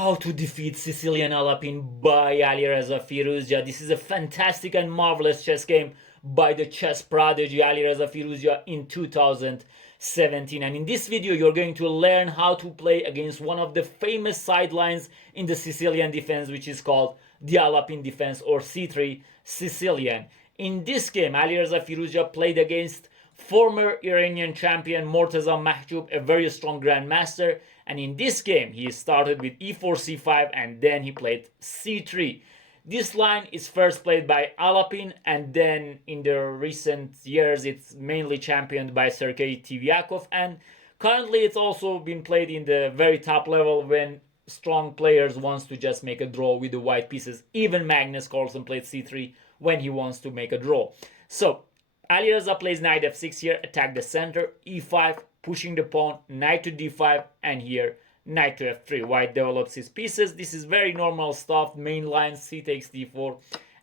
How to Defeat Sicilian Alapin by Alireza Firouzja. This is a fantastic and marvelous chess game by the chess prodigy Alireza Firouzja in 2017. And in this video, you're going to learn how to play against one of the famous sidelines in the Sicilian defense, which is called the Alapin defense or C3 Sicilian. In this game, Alireza Firouzja played against former Iranian champion Morteza Mahjoob, a very strong grandmaster. And in this game, he started with e4, c5, and then he played c3. This line is first played by Alapin, and then in the recent years, it's mainly championed by Sergei Tivyakov. And currently, it's also been played in the very top level when strong players wants to just make a draw with the white pieces. Even Magnus Carlsen played c3 when he wants to make a draw. So Alireza plays knight f6 here, attack the center, e5, pushing the pawn, knight to d5, and here knight to f3. White develops his pieces. This is very normal stuff. Main line, c takes d4,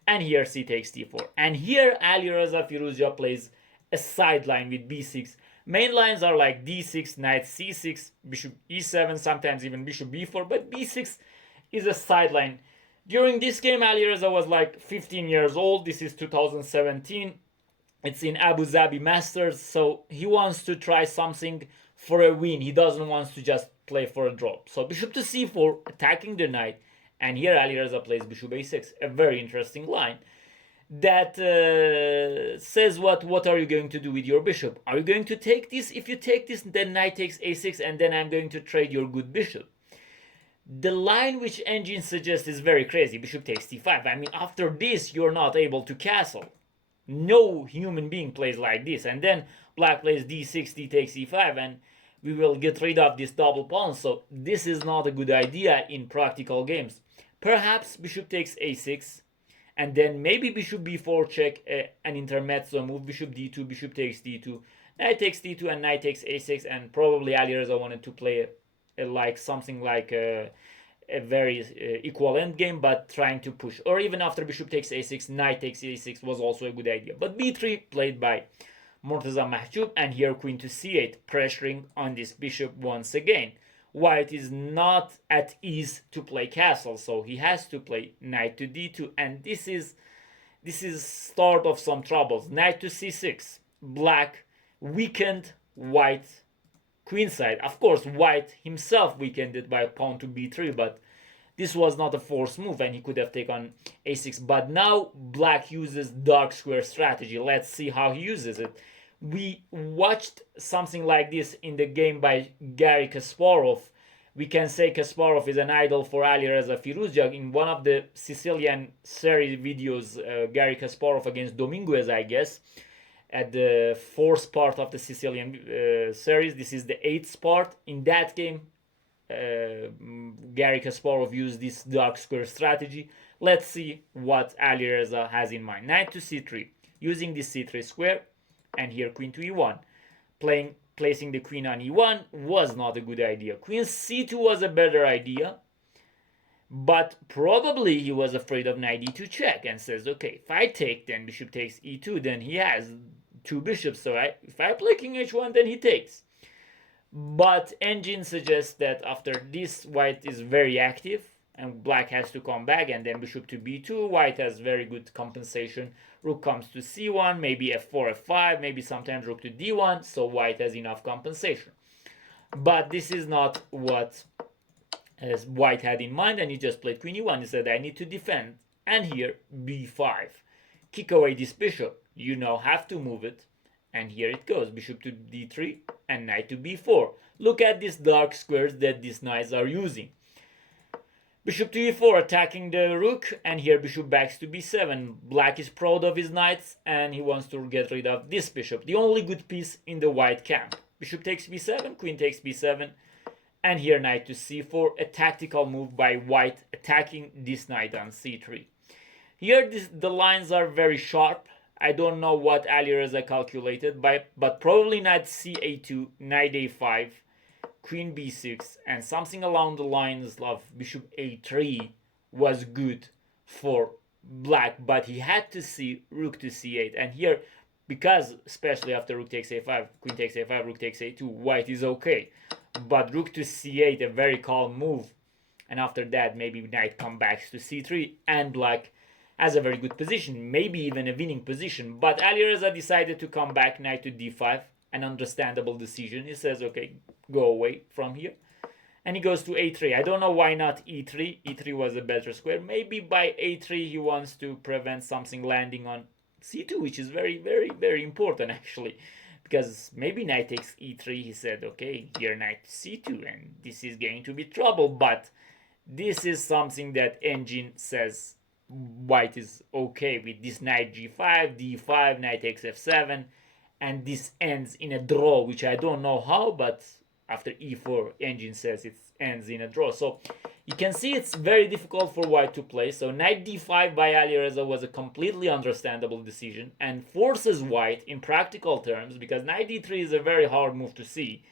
and here c takes d4. And here Alireza Firouzja plays a sideline with b6. Main lines are like d6, knight c6, bishop e7, sometimes even bishop b4, but b6 is a sideline. During this game, Alireza was like 15 years old. This is 2017. It's in Abu Dhabi Masters, so he wants to try something for a win. He doesn't want to just play for a draw. So bishop to c4, attacking the knight, and here Alireza plays bishop a6, a very interesting line that says what are you going to do with your bishop? Are you going to take this? If you take this, then knight takes a6, and then I'm going to trade your good bishop. The line which engine suggests is very crazy. Bishop takes d5. I mean, after this, you're not able to castle. No human being plays like this. And then black plays d6, d takes e5, and we will get rid of this double pawn. So this is not a good idea in practical games. Perhaps bishop takes a6, and then maybe bishop b4 check, an intermezzo move, bishop d2, bishop takes d2, knight takes d2, and knight takes a6, and probably Alireza wanted to play like something like a very equal endgame, but trying to push. Or even after bishop takes a6, knight takes a6 was also a good idea. But b3 played by Morteza Mahjoob, and here queen to c8, pressuring on this bishop once again. White is not at ease to play castle, so he has to play knight to d2, and this is start of some troubles. Knight to c6, black weakened white queenside. Of course, white himself weakened it by pawn to b3, but this was not a forced move, and he could have taken a6. But now black uses dark square strategy. Let's see how he uses it. We watched something like this in the game by Garry Kasparov. We can say Kasparov is an idol for Alireza Firouzja. In one of the Sicilian series videos, Garry Kasparov against Dominguez, I guess, at the fourth part of the Sicilian series. This is the eighth part. In that game, Garry Kasparov used this dark square strategy. Let's see what Alireza has in mind. Knight to c3, using this c3 square, and here queen to e1. Placing the queen on e1 was not a good idea. Queen c2 was a better idea, but probably he was afraid of knight e2 check and says, okay, if I take, then bishop takes e2, then he has two bishops, so if I play king h1, then he takes. But engine suggests that after this, white is very active, and black has to come back, and then bishop to b2. White has very good compensation. Rook comes to c1, maybe f4, f5, maybe sometimes rook to d1, so white has enough compensation. But this is not what white had in mind, and he just played queen e1. He said, I need to defend, and here b5. Kick away this bishop. You now have to move it, and here it goes. Bishop to d3 and knight to b4. Look at these dark squares that these knights are using. Bishop to e4, attacking the rook, and here bishop backs to b7. Black is proud of his knights, and he wants to get rid of this bishop, the only good piece in the white camp. Bishop takes b7, queen takes b7, and here knight to c4, a tactical move by white, attacking this knight on c3. Here the lines are very sharp. I don't know what Alireza calculated, but probably knight c8, knight a5, queen b6, and something along the lines of bishop a3 was good for black, but he had to see rook to c8. And here, because especially after rook takes a5, queen takes a5, rook takes a2, white is okay. But rook to c8, a very calm move, and after that maybe knight comes back to c3, and black has a very good position, maybe even a winning position. But Alireza decided to come back knight to d5, an understandable decision. He says, okay, go away from here, and he goes to a3. I don't know why not e3. e3 was a better square. Maybe by a3 he wants to prevent something landing on c2, which is very, very, very important actually, because maybe knight takes e3. He said, okay, here knight c2, and this is going to be trouble. But this is something that engine says white is okay with. This knight g5, d5, knight takes f7, and this ends in a draw, which I don't know how, but after e4, engine says it ends in a draw. So you can see it's very difficult for white to play. So knight d5 by Alireza was a completely understandable decision and forces white, in practical terms, because knight d3 is a very hard move to see,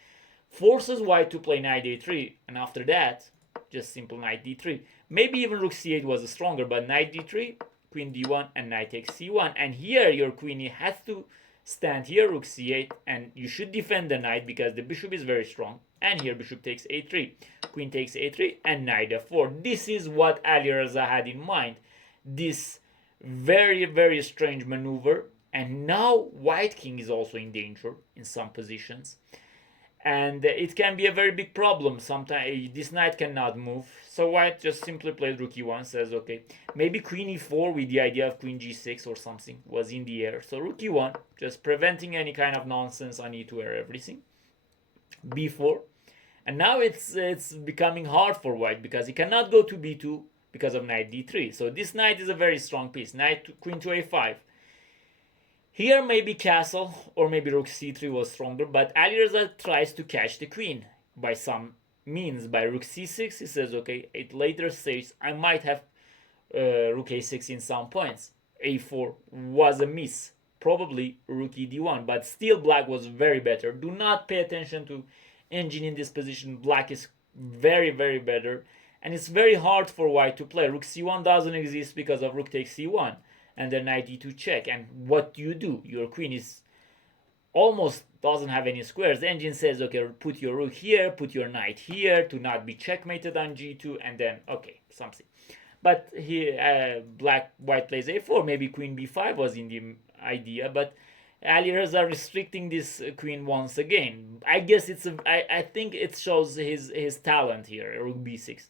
forces white to play knight a3, and after that, just simple knight d3. Maybe even rook c8 was stronger, but knight d3, queen d1, and knight takes c1. And here your queen has to stand here, rook c8, and you should defend the knight because the bishop is very strong. And here bishop takes a3, queen takes a3, and knight f4. This is what Alireza had in mind, this very, very strange maneuver. And now white king is also in danger in some positions, and it can be a very big problem. Sometimes this knight cannot move, so white just simply played rook e1, says okay, maybe queen e4 with the idea of queen g6 or something was in the air. So rook e1, just preventing any kind of nonsense on e2 or everything. b4, and now it's becoming hard for white because he cannot go to b2 because of knight d3. So this knight is a very strong piece. Queen to a5. Here maybe castle or maybe rook c3 was stronger, but Alireza tries to catch the queen by some means. By rook c6, he says, okay, at later stage I might have rook a6 in some points. a4 was a miss, probably rook e d1, but still black was very better. Do not pay attention to engine in this position. Black is very, very better, and it's very hard for white to play. Rook c1 doesn't exist because of rook takes c1. And then knight d2 check. And what do you do? Your queen is almost doesn't have any squares. The engine says, okay, put your rook here, put your knight here to not be checkmated on g2, and then, okay, something. But here, white plays a4. Maybe queen b5 was in the idea, but Alireza restricting this queen once again. I guess I think it shows his talent here, rook b6.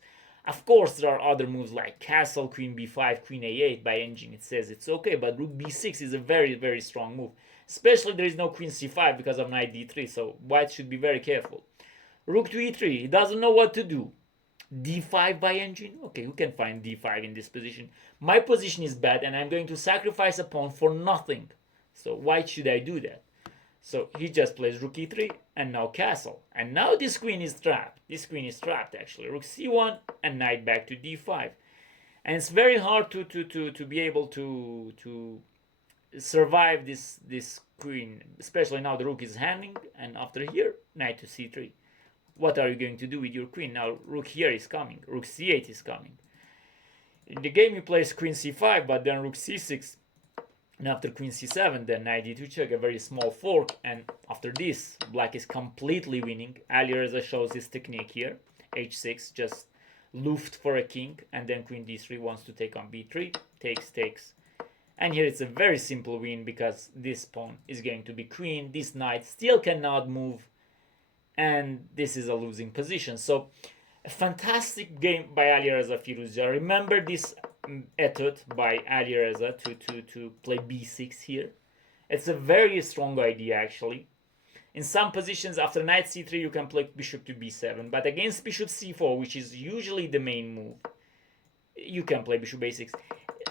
Of course, there are other moves like castle, queen b5, queen a8 by engine. It says it's okay, but rook b6 is a very, very strong move. Especially there is no queen c5 because of knight d3, so white should be very careful. Rook to e3, he doesn't know what to do. d5 by engine? Okay, who can find d5 in this position? My position is bad and I'm going to sacrifice a pawn for nothing. So why should I do that? So he just plays rook e3 and now castle. And now this queen is trapped. This queen is trapped actually. Rook c1 and knight back to d5. And it's very hard to be able to survive this queen. Especially now the rook is hanging, and after here, knight to c3. What are you going to do with your queen? Now rook here is coming. Rook c8 is coming. In the game he plays queen c5, but then rook c6. And after queen c7, then knight d2 check, a very small fork. And after this, black is completely winning. Alireza shows his technique here. h6, just luft for a king. And then queen d3 wants to take on b3. Takes. And here it's a very simple win because this pawn is going to be queen. This knight still cannot move. And this is a losing position. So a fantastic game by Alireza Firouzja. Remember this etude by Alireza to play b6 here. It's a very strong idea actually. In some positions after knight c3 you can play bishop to b7, but against bishop c4, which is usually the main move, you can play bishop a6.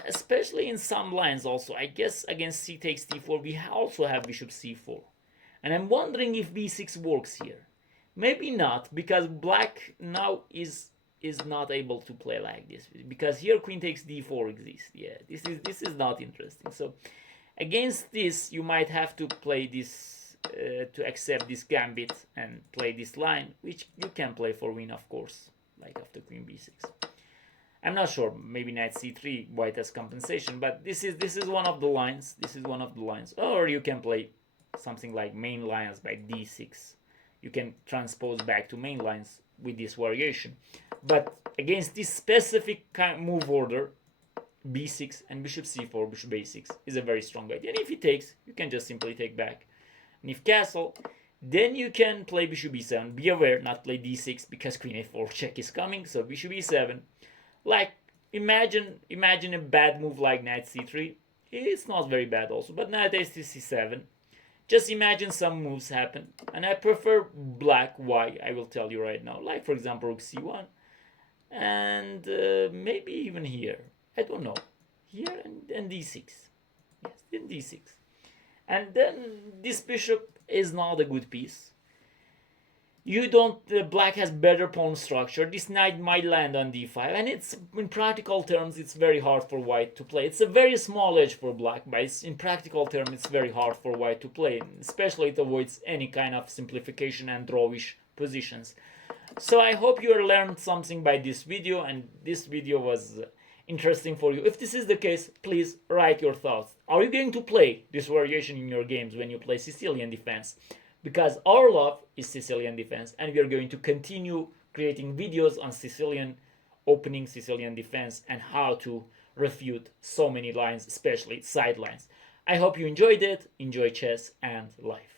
Especially in some lines also. I guess against c takes d4 we also have bishop c4. And I'm wondering if b6 works here. Maybe not, because black now is not able to play like this, because here queen takes d4 exists. Yeah, this is not interesting. So against this you might have to play this to accept this gambit and play this line, which you can play for win, of course, like after queen b6. I'm not sure, maybe knight c3 white has compensation, but this is one of the lines. This is one of the lines. Or you can play something like main lines by d6. you can transpose back to main lines with this variation. But against this specific move order, b6 and bishop c4, bishop a6 is a very strong idea. And if he takes, you can just simply take back. And if castle, then you can play bishop b7. Be aware, not play d6 because queen a4 check is coming. So bishop e7. Like, imagine a bad move like knight c3. It's not very bad also, but knight a to c7. Just imagine some moves happen. And I prefer black. Why? I will tell you right now. Like, for example, rook c1. And maybe even here. I don't know. Here and d6. Yes, then d6. And then this bishop is not a good piece. You don't, black has better pawn structure. This knight might land on d5, and it's, in practical terms, it's very hard for white to play. It's a very small edge for black, but in practical terms, it's very hard for white to play. Especially it avoids any kind of simplification and drawish positions. So I hope you learned something by this video, and this video was interesting for you. If this is the case, please write your thoughts. Are you going to play this variation in your games when you play Sicilian defense? Because our love is Sicilian defense, and we are going to continue creating videos on Sicilian opening, Sicilian defense, and how to refute so many lines, especially sidelines. I hope you enjoyed it. Enjoy chess and life.